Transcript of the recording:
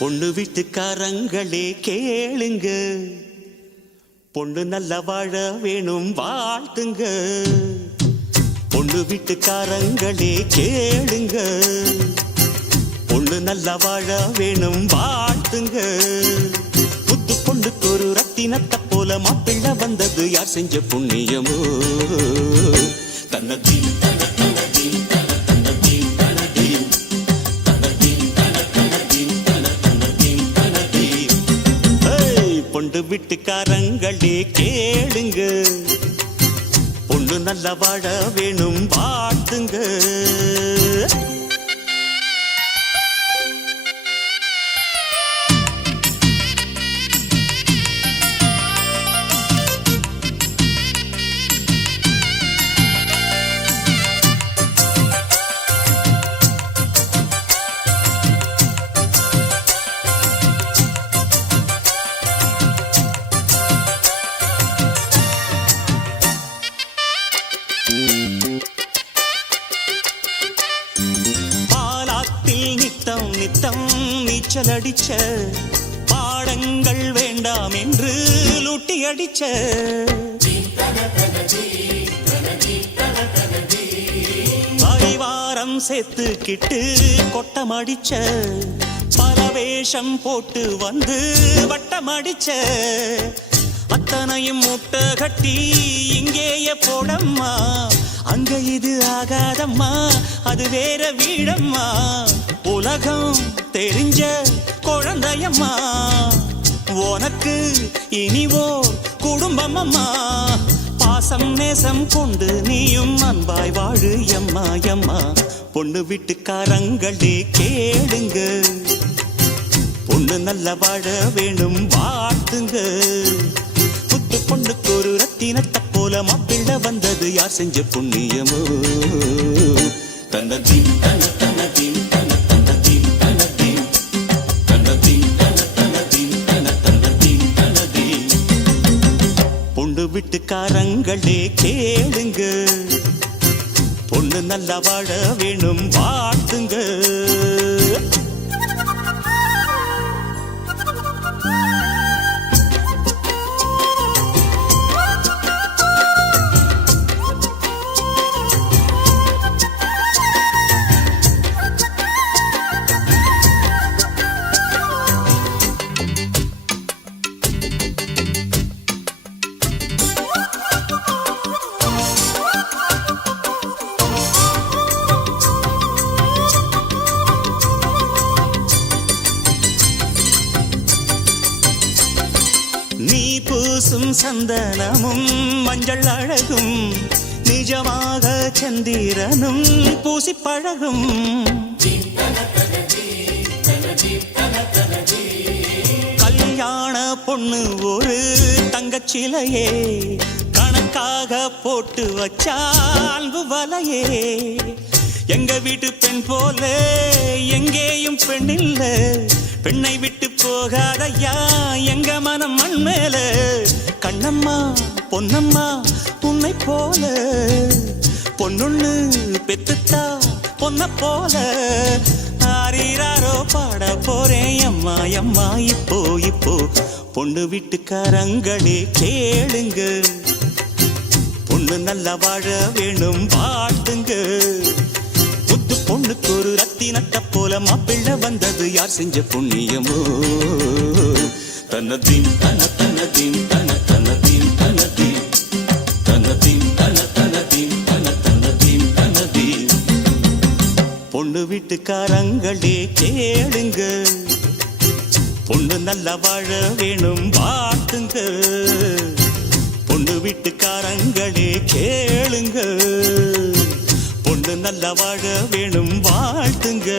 பொண்ணு வீட்டுக்காரங்களே கேளுங்க, பொண்ணு நல்ல வாழ வேணும் வாழ்த்துங்க. பொண்ணு வீட்டுக்காரங்களே கேளுங்க, பொண்ணு நல்ல வாழ வேணும் வாழ்த்துங்க. புத்து பொண்ணுக்கு ஒரு ரத்தினத்தை போல மாப்பிள்ளை வந்தது யார் செஞ்ச புண்ணியமோ? தன்னதி பொண்ணு வீட்டுக்காரங்களே கேளுங்க, பொண்ணு நல்ல வாழ வேணும் வாழ்த்துங்க. பாலாத்தில் நித்தம் நித்தம் நீச்சல் அடிச்ச, பாடங்கள் வேண்டாம் என்று லூட்டி அடிச்ச, பரிவாரம் சேர்த்துக்கிட்டு கொட்டம் அடிச்ச, பரவேஷம் போட்டு வந்து வட்டம் அடிச்ச, அத்தனையும் முட்டை கட்டி இங்கேயே போடம்மா, அங்க இது ஆகாதம்மா அது வேற வீடம்மா, உலகம் தெரிஞ்ச குழந்தையம்மா, உனக்கு இனிவோ குடும்பமம்மா, பாசம் நேசம் கொண்டு நீயும் அன்பாய் வாழு எம்மா எம்மா. பொண்ணு வீட்டுக்காரங்களே கேளுங்க, பொண்ணு நல்ல வாழ வேணும் வாழ்த்துங்க. புத்து பொண்ணுக்கு ஒரு ரத்தினத்தை போல மாப்பிள்ளை வந்தது யார் செஞ்ச புண்ணியமோ? தன்னதீம் தன தன்னதீம் தன தன்னதீம் தனதீம் தன்னதீம் தன தன்னதீம் தன தன்னதீம் தனதீம். பொண்ணு வீட்டுக்காரங்களே கேளுங்க, பொண்ணு நல்லா வாழ வேணும் வாழ்த்துங்க. நீ பூசும் சந்தனமும் மஞ்சள் அழகும் நிஜமாக சந்திரனும் பூசி பழகும், கல்யாண பொண்ணு ஒரு தங்கச்சிலையே கணக்காக போட்டு வச்சா அன்பு வலையே, எங்க வீட்டு பெண் போல எங்கேயும் பெண் இல்ல, பெண்ணை விட்டு போகாதையா எங்க மனம் மண் மேல, கண்ணம்மா பொன்னம்மா உன்னை போல பொண்ணுன்னு பெத்துத்தா பொன்ன போல, ஆரீராரோ பாட போறேன் எம்மா எம்மா இப்போ இப்போ. பொண்ணு வீட்டுக்காரங்களே கேளுங்க, பொண்ணு நல்லா வாழ வேணும் வாழ்த்துங்க. புத்து பொண்ணுக்கு ஒரு ரத்தினத்தை போல மாப்பிள்ளை வந்தது யார் செஞ்ச புண்ணியமோ? தன்னதீம் தன தன்னதீம் தன தன்னதீம் தனதீம் தன்னதீம் தன தன்னதீம் தன தன்னதீம் தனதீம். பொண்ணு வீட்டுக்காரங்களே கேளுங்க, பொண்ணு நல்லா வாழ வேணும் வாழ்த்துங்க. பொண்ணு வீட்டுக்காரங்களே கேளுங்க, பொண்ணு நல்ல வாழ வேணும் வாழ்த்துங்க.